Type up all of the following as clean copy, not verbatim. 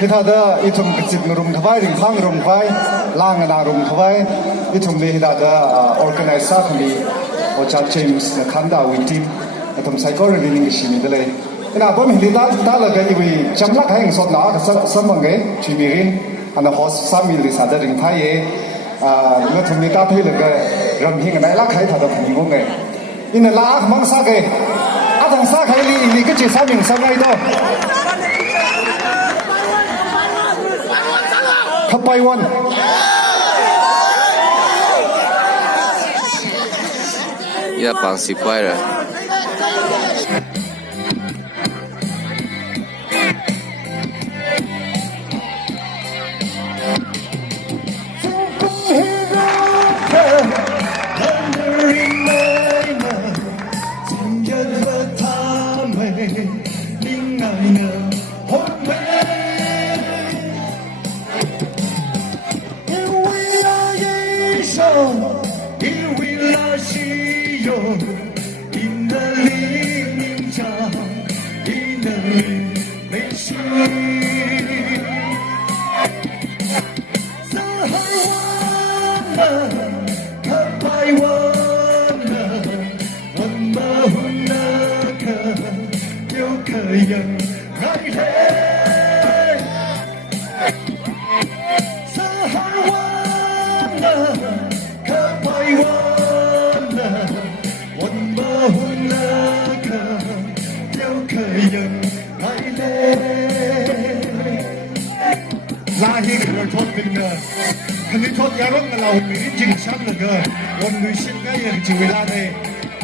ที่ท่าเด้ออีทุ่มกระจิบรุมทวายถึงพังรุมทวายล่างนารุมทวายอีทุ่มเลยที่ท่าเด้อorganizer คนนี้โอชาเจมส์คันดาวินทีมอีทุ่มไซโคเรวินิงชิมิเดเลยที่น่าผมเห็นที่ท่าเลยก็อีวีจำลักให้สดหนาก็สมังเกชิมิรินอันนั้นฮอสซามิลิซาเดริงไทยเมื่อทุ่มนี้ก็ที่เลยก็รำหิ้งกันได้ลักให้ท่าเด้อผมงงไงอินน่ะลักมังซาเกอาทังซาใครลีอีก็จีสามิงสมัยต่อทับไปวัน要绑习惯了。肯定说亚龙的老美的精神那个，我们现在也就为了呢，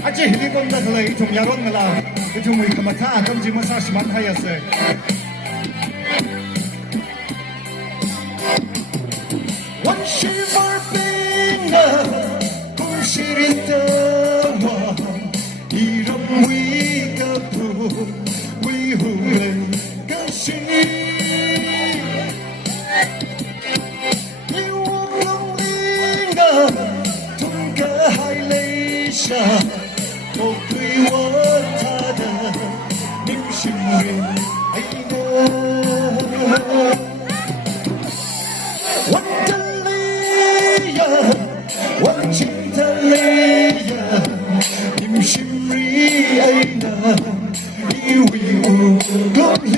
而且你讲的来一种亚龙的啦，一种为他们他根本上是蛮好也是。我是玩冰的，故事里的我，一种为个不为乎人个心。我对我他的明星人爱的，我的泪呀，我情的泪呀，明星人爱的，你为我落泪。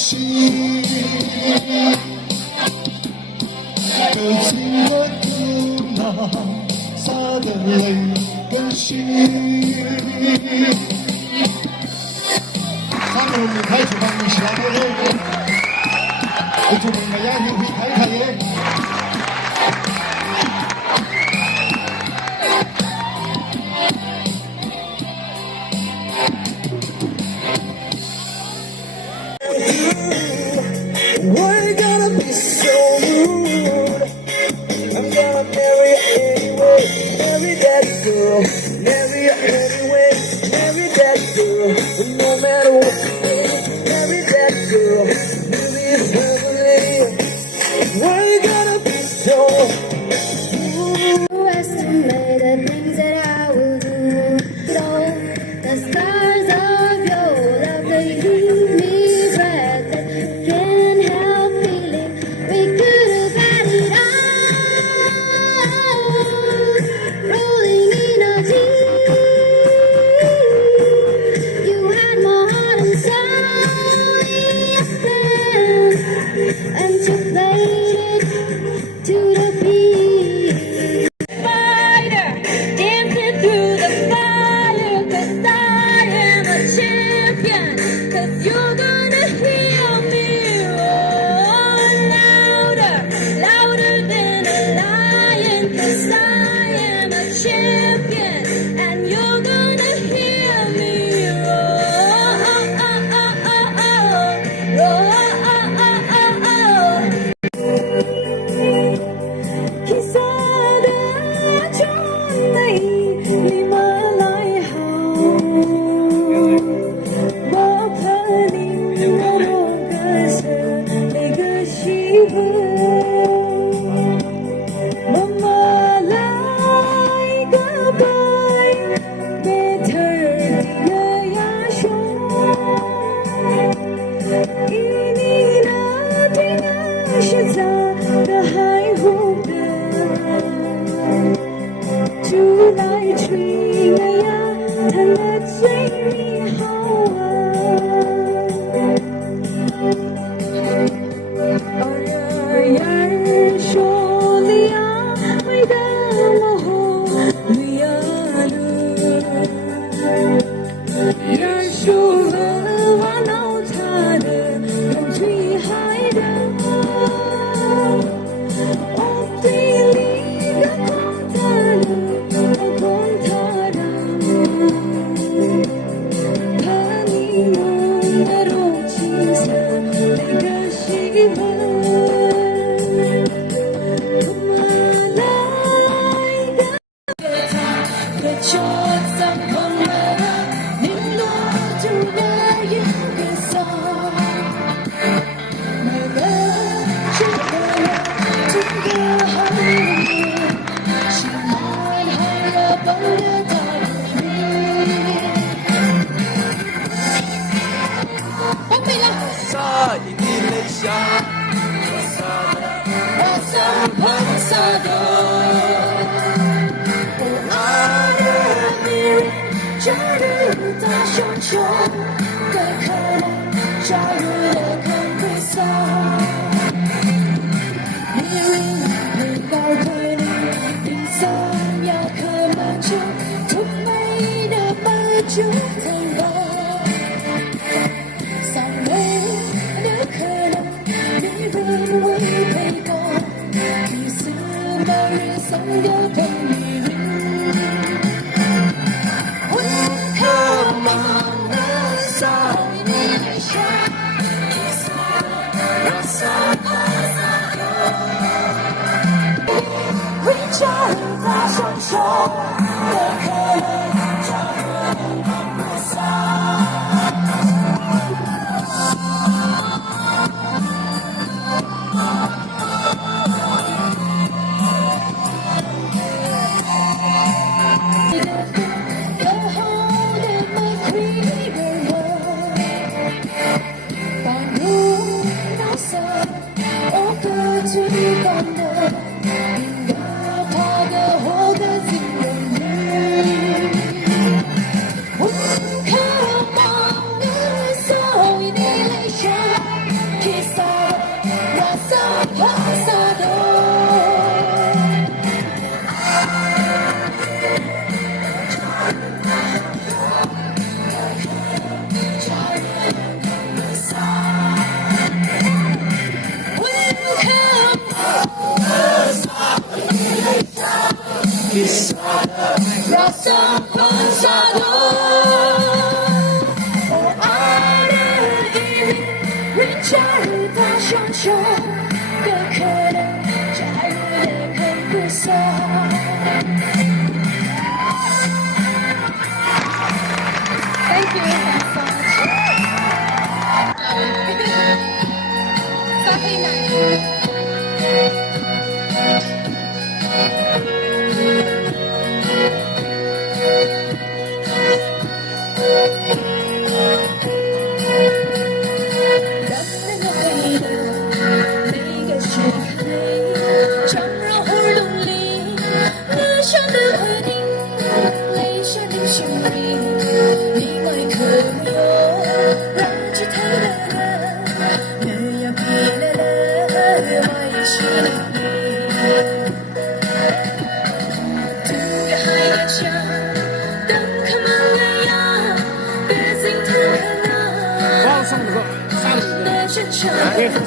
心，可亲的姑娘，洒的泪跟心。三个人开始帮你下播了，我祝你们眼睛会开开耶。We're gonna be so rude. I'm gonna marry you anyway. Marry that girl. Marry her anyway. Marry that girl. No matter what you do. Marry that girl. Marry her anyway. We're gonna be so rude. Estimate the things that I will do. So the stars of your love, they keep me breathless. Can't help feeling we could have had it all. Rolling in a deep, you had my heart and soul in your hand, and you played it to the beat. Fighter, dancing through the fire, 'cause I am a champion, 'cause you're gonna hear me roar louder, louder than a lion, 'cause I am a champion, and you're gonna hear me roar, roar. Kisada chonai limalai hao Bapani marogasa legashiva Mamalai gabay better yayasho Ini natin asya the high hope July tree ya and take me home surely I 上放下的。哦，爱的引力，人加入他双手，可可能加入的很不舍。Thank you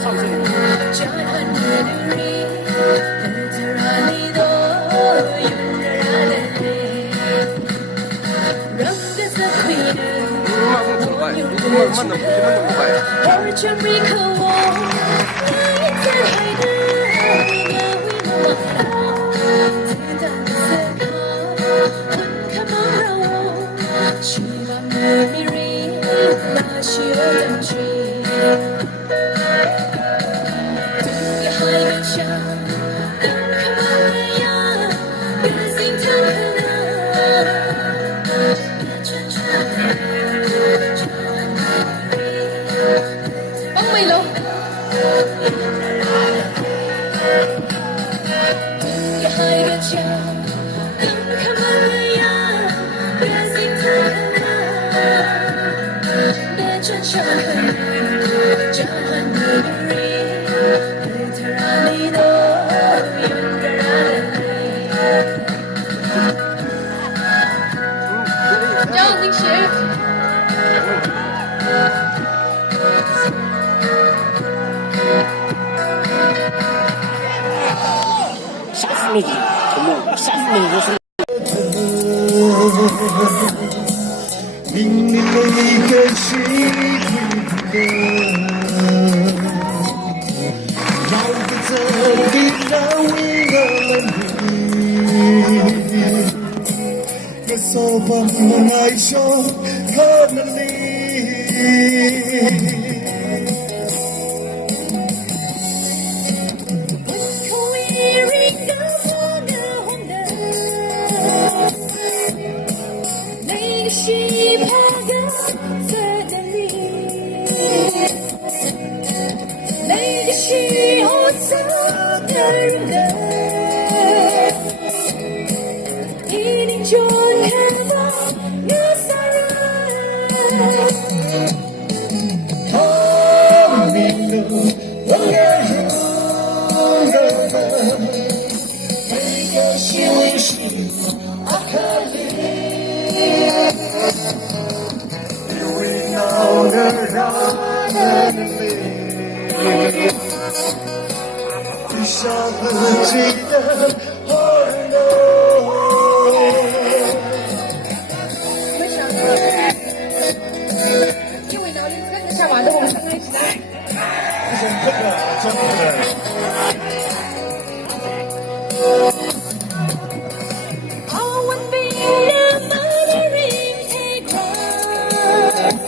so much. Saturday night.命令每个细听绕着这里那为了你，可所把爱上可能你。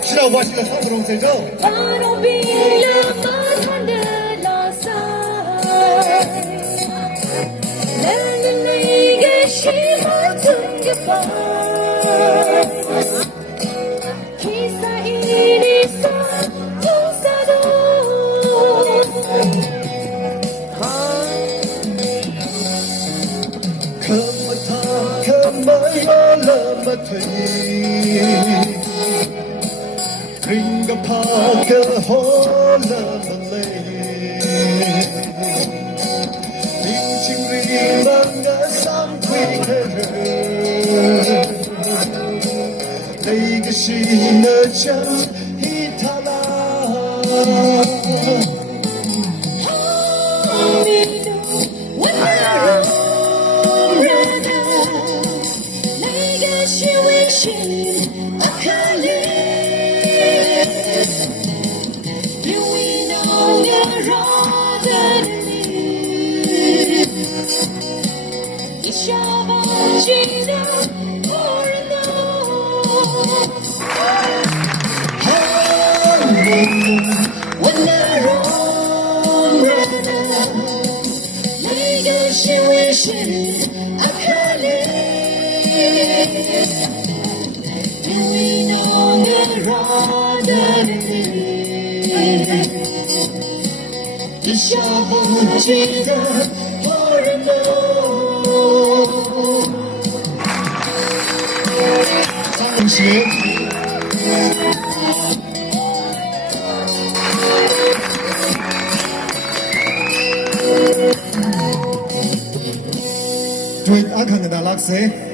知道我是个好不容易这种。Ringa paka hola malay Pinching rimanga samtwiker Naiga shina chan hitala Naiga 绕着你，一下忘记的不人道。温暖容忍的每个行为是阿克力，因为那个绕着你，一下不记得不人道。张学。Tweet akan na lakse.